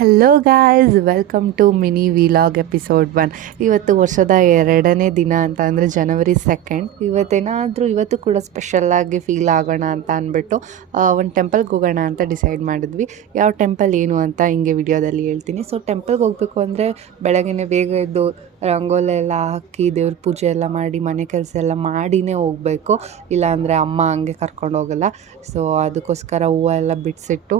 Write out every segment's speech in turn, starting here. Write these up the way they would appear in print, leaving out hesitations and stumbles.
Hello guys, welcome to mini vlog episode 1. ಇವತ್ತು ವರ್ಷದ 2ನೇ ದಿನ ಅಂತ ಅಂದರೆ ಜನವರಿ 2nd. ಇವತ್ತು ಕೂಡ ಸ್ಪೆಷಲ್ಲಾಗಿ ಫೀಲ್ ಆಗೋಣ ಅಂತ ಅಂದ್ಬಿಟ್ಟು ಒಂದು ಟೆಂಪಲ್ಗೆ ಹೋಗೋಣ ಅಂತ ಡಿಸೈಡ್ ಮಾಡಿದ್ವಿ. ಯಾವ ಟೆಂಪಲ್ ಏನು ಅಂತ ಹಿಂಗೆ ವಿಡಿಯೋದಲ್ಲಿ ಹೇಳ್ತೀನಿ. ಸೊ ಟೆಂಪಲ್ಗೆ ಹೋಗಬೇಕು ಅಂದರೆ ಬೆಳಗ್ಗೆ ಬೇಗ ಎದ್ದು ರಂಗೋಲಿ ಎಲ್ಲ ಹಾಕಿ ದೇವ್ರ ಪೂಜೆ ಎಲ್ಲ ಮಾಡಿ ಮನೆ ಕೆಲಸ ಎಲ್ಲ ಮಾಡಿನೇ ಹೋಗಬೇಕು, ಇಲ್ಲಾಂದರೆ ಅಮ್ಮ ಹಂಗೆ ಕರ್ಕೊಂಡು ಹೋಗಲ್ಲ. ಸೊ ಅದಕ್ಕೋಸ್ಕರ ಹೂವು ಎಲ್ಲ ಬಿಡಿಸಿಟ್ಟು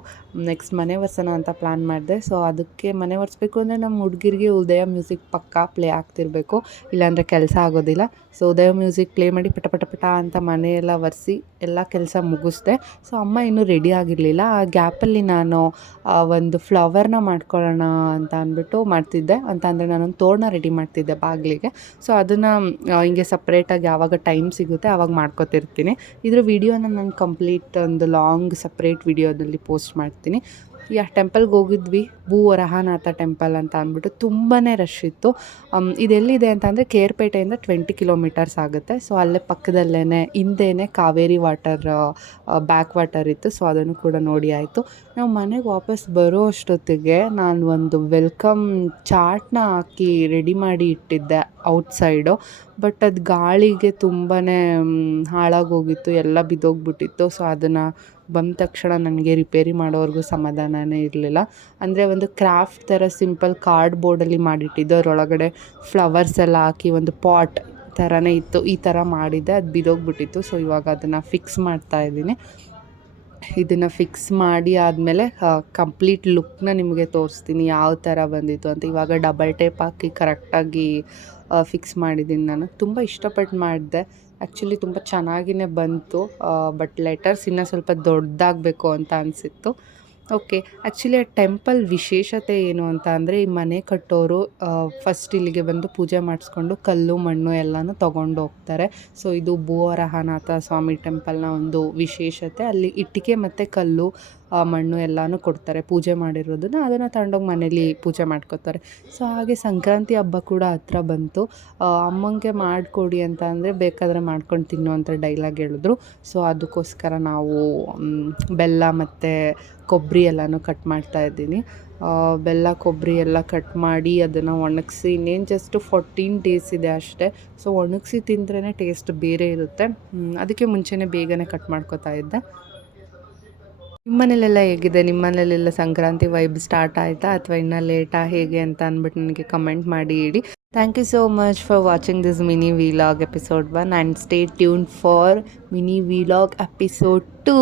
ನೆಕ್ಸ್ಟ್ ಮನೆ ಒರೆಸೋಣ ಅಂತ ಪ್ಲ್ಯಾನ್ ಮಾಡಿದೆ. ಸೊ ಅದಕ್ಕೆ ಮನೆ ಒರೆಸ್ಬೇಕು ಅಂದರೆ ನಮ್ಮ ಹುಡುಗಿರಿಗೆ ಉದಯ ಮ್ಯೂಸಿಕ್ ಪಕ್ಕಾ ಪ್ಲೇ ಆಗ್ತಿರಬೇಕು, ಇಲ್ಲಾಂದರೆ ಕೆಲಸ ಆಗೋದಿಲ್ಲ. ಸೊ ಉದಯ ಮ್ಯೂಸಿಕ್ ಪ್ಲೇ ಮಾಡಿ ಪಟ ಪಟ ಪಟ ಅಂತ ಮನೆಯೆಲ್ಲ ಒರೆಸಿ ಎಲ್ಲ ಕೆಲಸ ಮುಗಿಸ್ದೆ. ಸೊ ಅಮ್ಮ ಇನ್ನೂ ರೆಡಿ ಆಗಿರಲಿಲ್ಲ. ಆ ಗ್ಯಾಪಲ್ಲಿ ನಾನು ಒಂದು ಫ್ಲವರ್ನ ಮಾಡ್ಕೊಳ್ಳೋಣ ಅಂತ ಅಂದ್ಬಿಟ್ಟು ಮಾಡ್ತಿದ್ದೆ. ಅಂತ ಅಂದರೆ ನಾನೊಂದು ತೋರಣ ರೆಡಿ ಮಾಡ್ತಿದ್ದೆ ಬಾಗಿಲಿಗೆ. ಸೊ ಅದನ್ನು ಹಿಂಗೆ ಸಪ್ರೇಟಾಗಿ ಯಾವಾಗ ಟೈಮ್ ಸಿಗುತ್ತೆ ಆವಾಗ ಮಾಡ್ಕೊತಿರ್ತೀನಿ. ಇದ್ರ ವಿಡಿಯೋನ ನಾನು ಕಂಪ್ಲೀಟ್ ಒಂದು ಲಾಂಗ್ ಸಪ್ರೇಟ್ ವಿಡಿಯೋದಲ್ಲಿ ಪೋಸ್ಟ್ ಮಾಡ್ತೀನಿ. ಟೆಂಪಲ್ಗೆ ಹೋಗಿದ್ವಿ, ಭೂವರಹನಾಥ ಟೆಂಪಲ್ ಅಂತ ಅಂದ್ಬಿಟ್ಟು ತುಂಬಾ ರಶ್ ಇತ್ತು. ಇದೆಲ್ಲಿದೆ ಅಂತಂದರೆ ಕೇರ್ಪೇಟೆಯಿಂದ 20 ಕಿಲೋಮೀಟರ್ಸ್ ಆಗುತ್ತೆ. ಸೊ ಅಲ್ಲೇ ಪಕ್ಕದಲ್ಲೇ ಹಿಂದೆನೇ ಕಾವೇರಿ ವಾಟರ್ ಬ್ಯಾಕ್ ವಾಟರ್ ಇತ್ತು. ಸೊ ಅದನ್ನು ಕೂಡ ನೋಡಿ ಆಯಿತು. ನಾವು ಮನೆಗೆ ವಾಪಸ್ ಬರೋ ಅಷ್ಟೊತ್ತಿಗೆ ನಾನು ಒಂದು ವೆಲ್ಕಮ್ ಚಾಟ್ನ ಹಾಕಿ ರೆಡಿ ಮಾಡಿ ಇಟ್ಟಿದ್ದೆ ಔಟ್ಸೈಡು. ಬಟ್ ಅದು ಗಾಳಿಗೆ ತುಂಬಾ ಹಾಳಾಗೋಗಿತ್ತು, ಎಲ್ಲ ಬಿದ್ದೋಗ್ಬಿಟ್ಟಿತ್ತು. ಸೊ ಅದನ್ನು ಬಂದ ತಕ್ಷಣ ನನಗೆ ರಿಪೇರಿ ಮಾಡೋವರೆಗೂ ಸಮಾಧಾನನೇ ಇರಲಿಲ್ಲ. ಅಂದರೆ ಒಂದು ಕ್ರಾಫ್ಟ್ ಥರ ಸಿಂಪಲ್ ಕಾರ್ಡ್ಬೋರ್ಡಲ್ಲಿ ಮಾಡಿಟ್ಟಿದ್ದು, ಅದರೊಳಗಡೆ ಫ್ಲವರ್ಸ್ ಎಲ್ಲ ಹಾಕಿ ಒಂದು ಪಾಟ್ ಥರನೇ ಇತ್ತು. ಈ ಥರ ಮಾಡಿದ್ದೆ, ಅದು ಬಿದ್ದೋಗ್ಬಿಟ್ಟಿತ್ತು. ಸೊ ಇವಾಗ ಅದನ್ನು ಫಿಕ್ಸ್ ಮಾಡ್ತಾಯಿದ್ದೀನಿ. ಇದನ್ನು ಫಿಕ್ಸ್ ಮಾಡಿ ಆದಮೇಲೆ ಕಂಪ್ಲೀಟ್ ಲುಕ್ನ ನಿಮಗೆ ತೋರಿಸ್ತೀನಿ ಯಾವ ಥರ ಬಂದಿತ್ತು ಅಂತ. ಇವಾಗ ಡಬಲ್ ಟೇಪ್ ಹಾಕಿ ಕರೆಕ್ಟಾಗಿ ಫಿಕ್ಸ್ ಮಾಡಿದ್ದೀನಿ. ನಾನು ತುಂಬ ಇಷ್ಟಪಟ್ಟು ಮಾಡಿದೆ. ಆ್ಯಕ್ಚುಲಿ ತುಂಬ ಚೆನ್ನಾಗಿಯೇ ಬಂತು. ಬಟ್ ಲೆಟರ್ಸ್ ಇನ್ನೂ ಸ್ವಲ್ಪ ದೊಡ್ಡದಾಗಬೇಕು ಅಂತ ಅನಿಸಿತ್ತು. ಓಕೆ, ಆ್ಯಕ್ಚುಲಿ ಆ ಟೆಂಪಲ್ ವಿಶೇಷತೆ ಏನು ಅಂತ ಅಂದರೆ, ಈ ಮನೆ ಕಟ್ಟೋರು ಫಸ್ಟ್ ಇಲ್ಲಿಗೆ ಬಂದು ಪೂಜೆ ಮಾಡಿಸ್ಕೊಂಡು ಕಲ್ಲು ಮಣ್ಣು ಎಲ್ಲನೂ ತೊಗೊಂಡು ಹೋಗ್ತಾರೆ. ಸೊ ಇದು ಭೂವರಹನಾಥ ಸ್ವಾಮಿ ಟೆಂಪಲ್ನ ಒಂದು ವಿಶೇಷತೆ. ಅಲ್ಲಿ ಇಟ್ಟಿಗೆ ಮತ್ತು ಕಲ್ಲು ಮಣ್ಣು ಎಲ್ಲನೂ ಕೊಡ್ತಾರೆ, ಪೂಜೆ ಮಾಡಿರೋದನ್ನು ಅದನ್ನು ತಗೊಂಡೋಗಿ ಮನೇಲಿ ಪೂಜೆ ಮಾಡ್ಕೋತಾರೆ. ಸೊ ಹಾಗೆ ಸಂಕ್ರಾಂತಿ ಹಬ್ಬ ಕೂಡ ಹತ್ರ ಬಂತು. ಅಮ್ಮಂಗೆ ಮಾಡಿಕೊಡಿ ಅಂತ ಅಂದರೆ ಬೇಕಾದರೆ ಮಾಡ್ಕೊಂಡು ತಿನ್ನು ಅಂತ ಡೈಲಾಗ್ ಹೇಳಿದ್ರು. ಸೊ ಅದಕ್ಕೋಸ್ಕರ ನಾವು ಬೆಲ್ಲ ಮತ್ತು ಕೊಬ್ಬರಿ ಎಲ್ಲನೂ ಕಟ್ ಮಾಡ್ತಾಯಿದ್ದೀನಿ. ಬೆಲ್ಲ ಕೊಬ್ಬರಿ ಎಲ್ಲ ಕಟ್ ಮಾಡಿ ಅದನ್ನು ಒಣಗಿಸಿ ಇನ್ನೇನು ಜಸ್ಟ್ 14 ಡೇಸ್ ಇದೆ ಅಷ್ಟೇ. ಸೊ ಒಣಗಿಸಿ ತಿಂದ್ರೇ ಟೇಸ್ಟ್ ಬೇರೆ ಇರುತ್ತೆ. ಅದಕ್ಕೆ ಮುಂಚೆನೇ ಬೇಗನೆ ಕಟ್ ಮಾಡ್ಕೋತಾ ಇದ್ದೆ. ನಿಮ್ಮ ಮನೇಲೆಲ್ಲ ಹೇಗಿದೆ? ನಿಮ್ಮ ಮನೇಲೆಲ್ಲ ಸಂಕ್ರಾಂತಿ ವೈಬ್ ಸ್ಟಾರ್ಟ್ ಆಯಿತಾ ಅಥವಾ ಇನ್ನೂ ಲೇಟಾ ಹೇಗೆ ಅಂತ ಅಂದ್ಬಿಟ್ಟು ನನಗೆ ಕಮೆಂಟ್ ಮಾಡಿ ಹೇಳಿ. Thank you so much for watching this mini vlog episode 1 and stay tune for mini vlog episode 2.